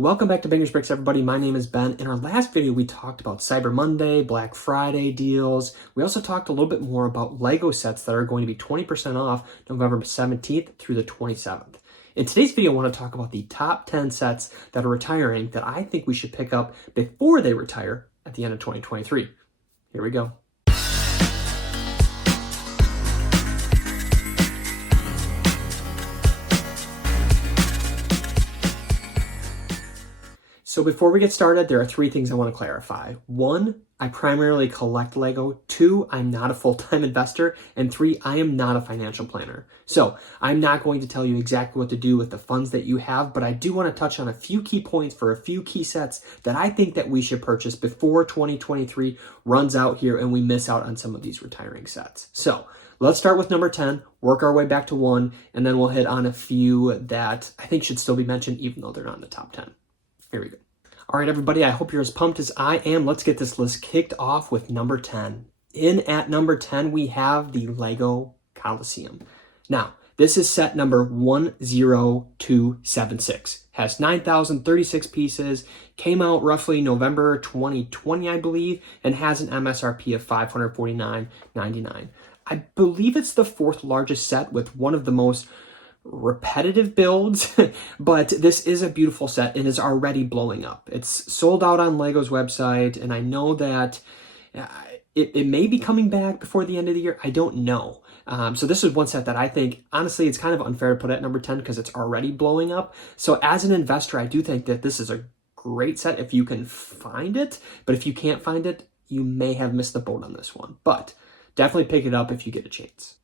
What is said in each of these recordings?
Welcome back to Bangers Bricks, everybody. My name is Ben. In our last video, we talked about Cyber Monday, Black Friday deals. We also talked a little bit more about Lego sets that are going to be 20% off November 17th through the 27th. In today's video, I want to talk about the top 10 sets that are retiring that I think we should pick up before they retire at the end of 2023. Here we go. So before we get started, there are three things I want to clarify. One, I primarily collect Lego. Two, I'm not a full-time investor. And three, I am not a financial planner. So I'm not going to tell you exactly what to do with the funds that you have, but I do want to touch on a few key points for a few key sets that I think that we should purchase before 2023 runs out here and we miss out on some of these retiring sets. So let's start with number 10, work our way back to 1, and then we'll hit on a few that I think should still be mentioned even though they're not in the top 10. Here we go. All right, everybody, I hope you're as pumped as I am. Let's get this list kicked off with number 10. In at number 10, we have the Lego Coliseum. Now, this is set number 10276. Has 9,036 pieces, came out roughly November 2020, I believe, and has an MSRP of $549.99. I believe it's the fourth largest set with one of the most repetitive builds, but this is a beautiful set and is already blowing up. It's sold out on Lego's website, and I know that it may be coming back before the end of the year. I don't know. So this is one set that I think, honestly, it's kind of unfair to put at number 10 because it's already blowing up. So as an investor, I do think that this is a great set if you can find it, but if you can't find it, you may have missed the boat on this one. But definitely pick it up if you get a chance.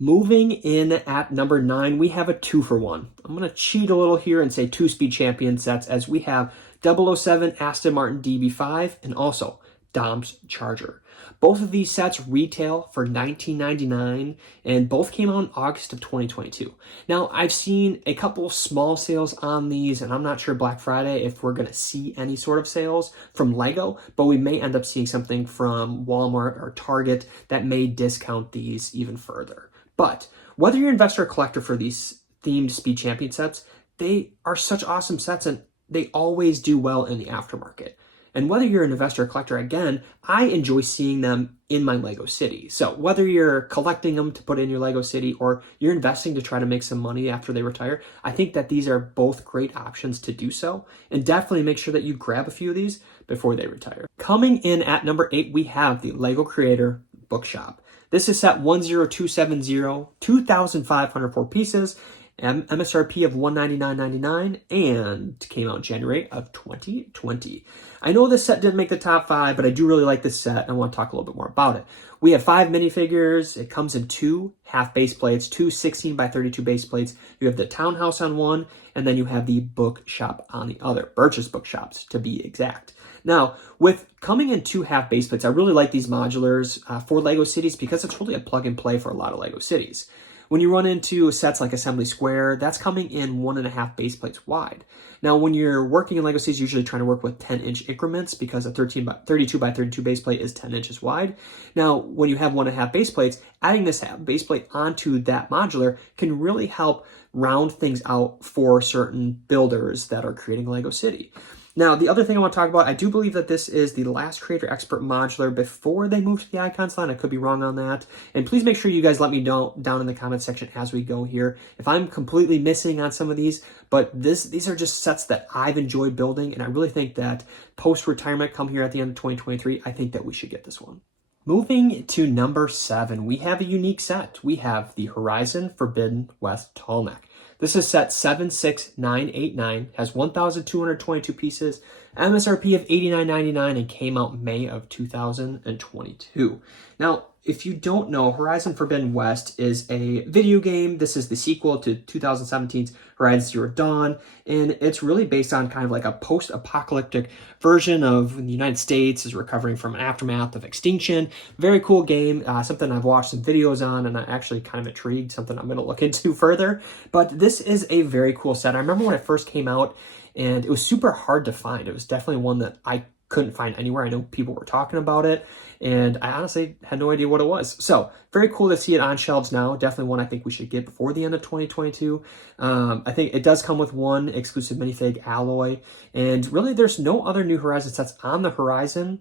Moving in at number 9, we have a 2-for-1. I'm going to cheat a little here and say 2 Speed Champion sets as we have 007 Aston Martin DB5 and also Dom's Charger. Both of these sets retail for $19.99 and both came out in August of 2022. Now, I've seen a couple small sales on these, and I'm not sure Black Friday if we're going to see any sort of sales from Lego, but we may end up seeing something from Walmart or Target that may discount these even further. But whether you're an investor or collector for these themed Speed Champion sets, they are such awesome sets and they always do well in the aftermarket. And whether you're an investor or collector, again, I enjoy seeing them in my Lego city. So whether you're collecting them to put in your Lego city or you're investing to try to make some money after they retire, I think that these are both great options to do so. And definitely make sure that you grab a few of these before they retire. Coming in at number 8, we have the Lego Creator Bookshop. This is set 10270, 2,504 pieces, MSRP of $199.99, and came out in January of 2020. I know this set didn't make the top 5, but I do really like this set. I want to talk a little bit more about it. We have 5 minifigures. It comes in 2 half base plates, 2 16x32 base plates. You have the townhouse on one, and then you have the bookshop on the other. Birch's Bookshops, to be exact. Now, with coming in 2 half base plates, I really like these modulars for Lego cities because it's really a plug and play for a lot of Lego cities. When you run into sets like Assembly Square, that's coming in 1.5 base plates wide. Now, when you're working in Lego cities, you're usually trying to work with 10-inch increments because a 32x32 base plate is 10 inches wide. Now, when you have 1.5 base plates, adding this half base plate onto that modular can really help round things out for certain builders that are creating a Lego city. Now, the other thing I want to talk about, I do believe that this is the last Creator Expert modular before they move to the Icons line. I could be wrong on that. And please make sure you guys let me know down in the comments section as we go here if I'm completely missing on some of these. But these are just sets that I've enjoyed building, and I really think that post-retirement come here at the end of 2023, I think that we should get this one. Moving to number 7, we have a unique set. We have the Horizon Forbidden West Tall Neck. This is set 76989, has 1,222 pieces, MSRP of $89.99, and came out May of 2022. Now, if you don't know, Horizon Forbidden West is a video game. This is the sequel to 2017's Horizon Zero Dawn, and it's really based on kind of like a post-apocalyptic version of the United States is recovering from an aftermath of extinction. Very cool game, something I've watched some videos on, and I'm actually kind of intrigued, something I'm going to look into further. But this is a very cool set. I remember when it first came out, and it was super hard to find. It was definitely one that I couldn't find anywhere. I know people were talking about it, and I honestly had no idea what it was. So very cool to see it on shelves now. Definitely one I think we should get before the end of 2022. I think it does come with one exclusive minifig alloy, and really there's no other New Horizon sets on the horizon.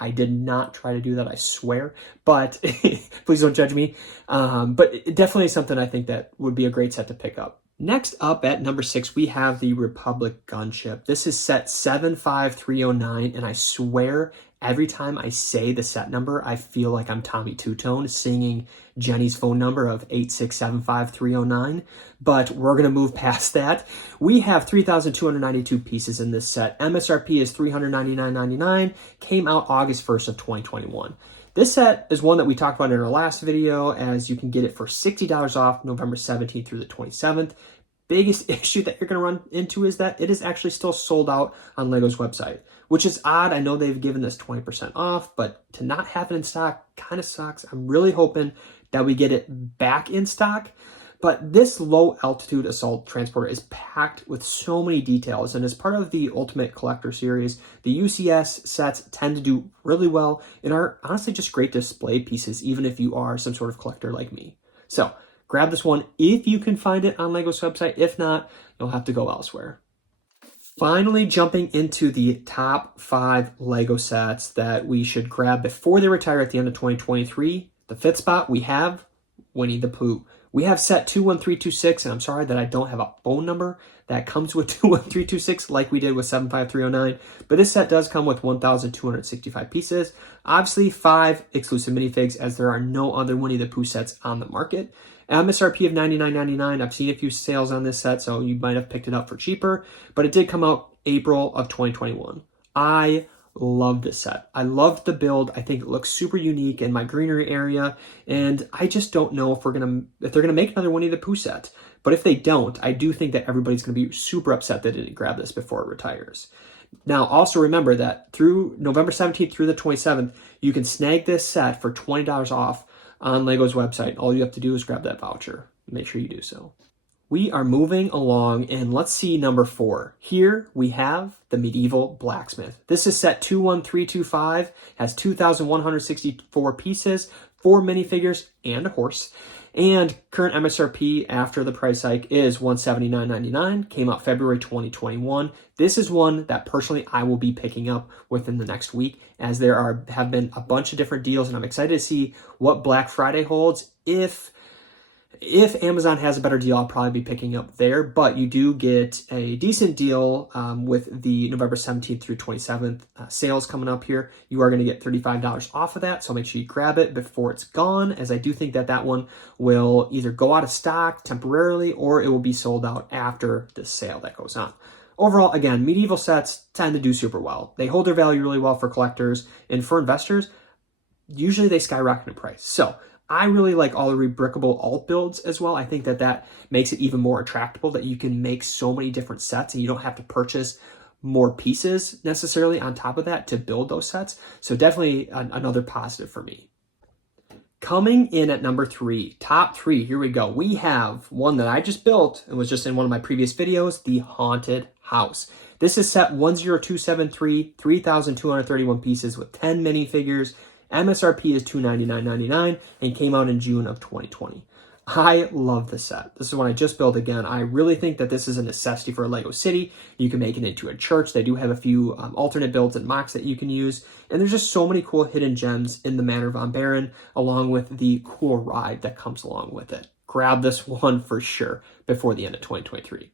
I did not try to do that, I swear, but please don't judge me. But it definitely is something I think that would be a great set to pick up. Next up at number 6, we have the Republic Gunship. This is set 75309, and I swear every time I say the set number, I feel like I'm Tommy Two-Tone singing Jenny's phone number of 8675309, but we're going to move past that. We have 3,292 pieces in this set. MSRP is $399.99, came out August 1st of 2021. This set is one that we talked about in our last video, as you can get it for $60 off November 17th through the 27th. Biggest issue that you're going to run into is that it is actually still sold out on LEGO's website, which is odd. I know they've given this 20% off, but to not have it in stock kind of sucks. I'm really hoping that we get it back in stock. But this low altitude assault transporter is packed with so many details, and as part of the Ultimate Collector series, the UCS sets tend to do really well and are honestly just great display pieces, even if you are some sort of collector like me. So grab this one if you can find it on LEGO's website. If not, you'll have to go elsewhere. Finally, jumping into the top 5 LEGO sets that we should grab before they retire at the end of 2023. The 5th spot, we have Winnie the Pooh. We have set 21326, and I'm sorry that I don't have a phone number that comes with 21326 like we did with 75309, but this set does come with 1,265 pieces. Obviously, 5 exclusive minifigs, as there are no other Winnie the Pooh sets on the market. MSRP of $99.99. I've seen a few sales on this set, so you might have picked it up for cheaper, but it did come out April of 2021. I love this set. I loved the build. I think it looks super unique in my greenery area, and I just don't know if they're gonna make another Winnie the Pooh set. But if they don't, I do think that everybody's gonna be super upset that they didn't grab this before it retires. Now, also remember that through November 17th through the 27th, you can snag this set for $20 off on LEGO's website. All you have to do is grab that voucher. Make sure you do so. We are moving along, and let's see number 4. Here we have the Medieval Blacksmith. This is set 21325, has 2,164 pieces, 4 minifigures, and a horse. And current MSRP after the price hike is $179.99. Came out February 2021. This is one that personally I will be picking up within the next week, as there have been a bunch of different deals, and I'm excited to see what Black Friday holds. If Amazon has a better deal, I'll probably be picking up there, but you do get a decent deal with the November 17th through 27th sales coming up here. You are going to get $35 off of that, so make sure you grab it before it's gone, as I do think that that one will either go out of stock temporarily or it will be sold out after the sale that goes on. Overall, again, medieval sets tend to do super well. They hold their value really well for collectors, and for investors, usually they skyrocket in price. So I really like all the rebrickable alt builds as well. I think that that makes it even more attractable, that you can make so many different sets and you don't have to purchase more pieces necessarily on top of that to build those sets. So definitely another positive for me. Coming in at number 3, top 3, here we go. We have one that I just built and was just in one of my previous videos, the Haunted House. This is set 10273, 3,231 pieces with 10 minifigures. MSRP is $299.99 and came out in June of 2020. I love this set. This is one I just built again. I really think that this is a necessity for a LEGO city. You can make it into a church. They do have a few alternate builds and mocks that you can use. And there's just so many cool hidden gems in the Manor von Baron, along with the cool ride that comes along with it. Grab this one for sure before the end of 2023.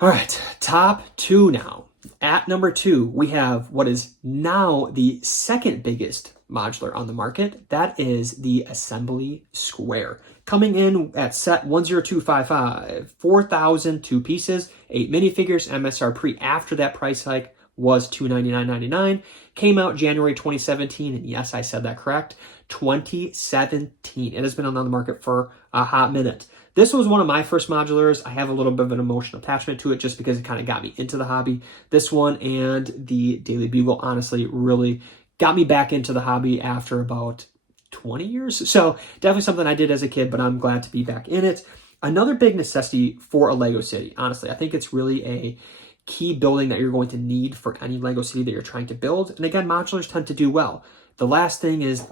All right, top 2 now. At number 2, we have what is now the second biggest modular on the market. That is the Assembly Square. Coming in at set 10255, 4,002 pieces, 8 minifigures. MSRP after that price hike was $299.99. Came out January 2017, and yes, I said that correct, 2017. It has been on the market for a hot minute. This was one of my first modulars. I have a little bit of an emotional attachment to it just because it kind of got me into the hobby. This one and the Daily Bugle honestly really got me back into the hobby after about 20 years. So definitely something I did as a kid, but I'm glad to be back in it. Another big necessity for a LEGO city, honestly. I think it's really a key building that you're going to need for any Lego city that you're trying to build. And again, modulars tend to do well. The last thing is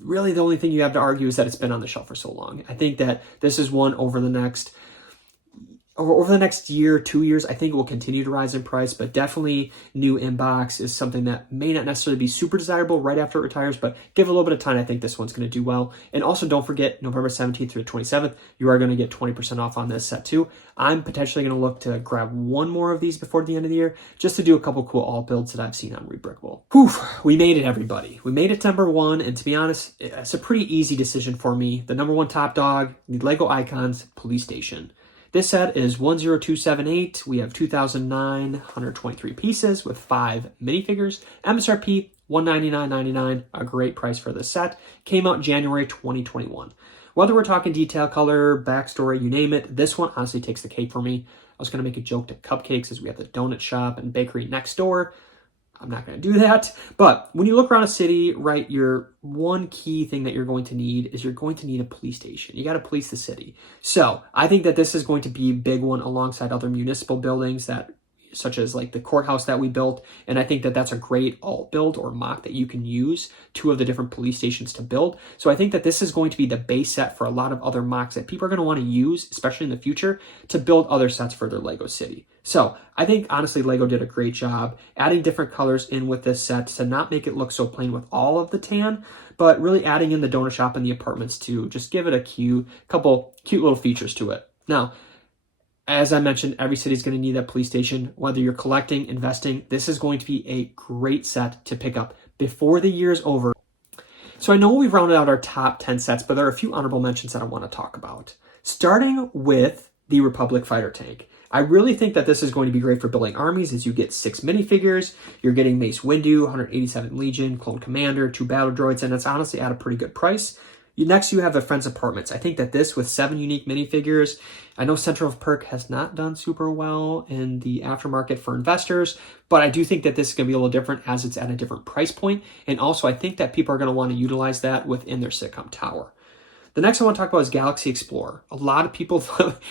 really the only thing you have to argue is that it's been on the shelf for so long. I think that this is one over the next year, 2 years, I think it will continue to rise in price, but definitely new inbox is something that may not necessarily be super desirable right after it retires, but give it a little bit of time. I think this one's going to do well. And also don't forget, November 17th through the 27th, you are going to get 20% off on this set too. I'm potentially going to look to grab one more of these before the end of the year, just to do a couple cool all builds that I've seen on Rebrickable. Whew, we made it, everybody. We made it to number one, and to be honest, it's a pretty easy decision for me. The number one top dog, the Lego Icons Police Station. This set is 10278. We have 2,923 pieces with 5 minifigures. MSRP $199.99, a great price for this set. Came out January 2021. Whether we're talking detail, color, backstory, you name it, this one honestly takes the cake for me. I was going to make a joke to Cupcakes as we have the donut shop and bakery next door. I'm not going to do that. But when you look around a city, right, your one key thing that you're going to need is you're going to need a police station. You got to police the city. So I think that this is going to be a big one alongside other municipal buildings that, such as like the courthouse that we built. And I think that that's a great alt build or mock that you can use 2 of the different police stations to build. So I think that this is going to be the base set for a lot of other mocks that people are going to want to use, especially in the future, to build other sets for their Lego city. So I think honestly Lego did a great job adding different colors in with this set to not make it look so plain with all of the tan, but really adding in the donut shop and the apartments to just give it a couple cute little features to it. Now, as I mentioned, every city is going to need that police station. Whether you're collecting, investing, this is going to be a great set to pick up before the year is over. So I know we've rounded out our top 10 sets, but there are a few honorable mentions that I want to talk about. Starting with the Republic Fighter Tank. I really think that this is going to be great for building armies as you get 6 minifigures. You're getting Mace Windu, 187 Legion, Clone Commander, 2 battle droids, and it's honestly at a pretty good price. Next, you have the Friends Apartments. I think that this, with 7 unique minifigures, I know Central of Perk has not done super well in the aftermarket for investors, but I do think that this is going to be a little different as it's at a different price point. And also, I think that people are going to want to utilize that within their sitcom tower. The next I want to talk about is Galaxy Explorer. A lot of people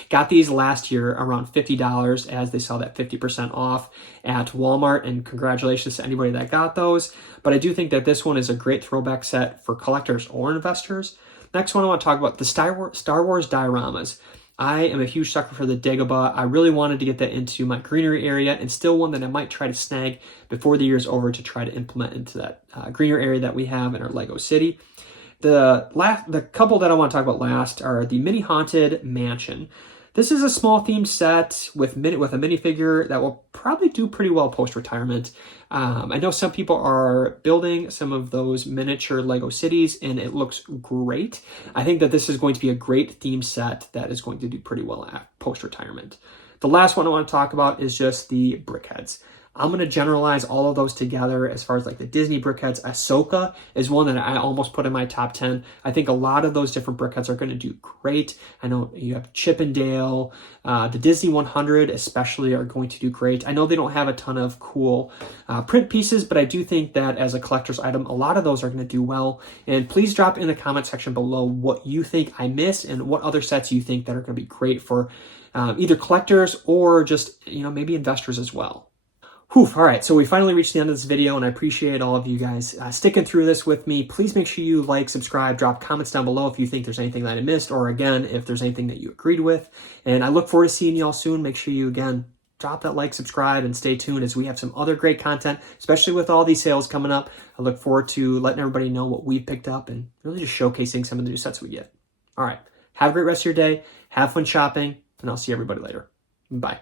got these last year around $50 as they saw that 50% off at Walmart, and congratulations to anybody that got those. But I do think that this one is a great throwback set for collectors or investors. Next one I want to talk about, the Star Wars dioramas. I am a huge sucker for the Dagobah. I really wanted to get that into my greenery area, and still one that I might try to snag before the year is over to try to implement into that greenery area that we have in our Lego city. The couple that I want to talk about last are the Mini Haunted Mansion. This is a small themed set with a minifigure that will probably do pretty well post-retirement. I know some people are building some of those miniature Lego cities, and it looks great. I think that this is going to be a great theme set that is going to do pretty well post-retirement. The last one I want to talk about is just the Brickheads. I'm going to generalize all of those together as far as like the Disney brickheads. Ahsoka is one that I almost put in my top 10. I think a lot of those different brickheads are going to do great. I know you have Chip and Dale, the Disney 100 especially are going to do great. I know they don't have a ton of cool print pieces, but I do think that as a collector's item, a lot of those are going to do well. And please drop in the comment section below what you think I missed and what other sets you think that are going to be great for either collectors or just, maybe investors as well. Whew, all right, so we finally reached the end of this video, and I appreciate all of you guys sticking through this with me. Please make sure you like, subscribe, drop comments down below if you think there's anything that I missed, or again, if there's anything that you agreed with. And I look forward to seeing y'all soon. Make sure you, again, drop that like, subscribe, and stay tuned as we have some other great content, especially with all these sales coming up. I look forward to letting everybody know what we've picked up and really just showcasing some of the new sets we get. All right, have a great rest of your day. Have fun shopping, and I'll see everybody later. Bye.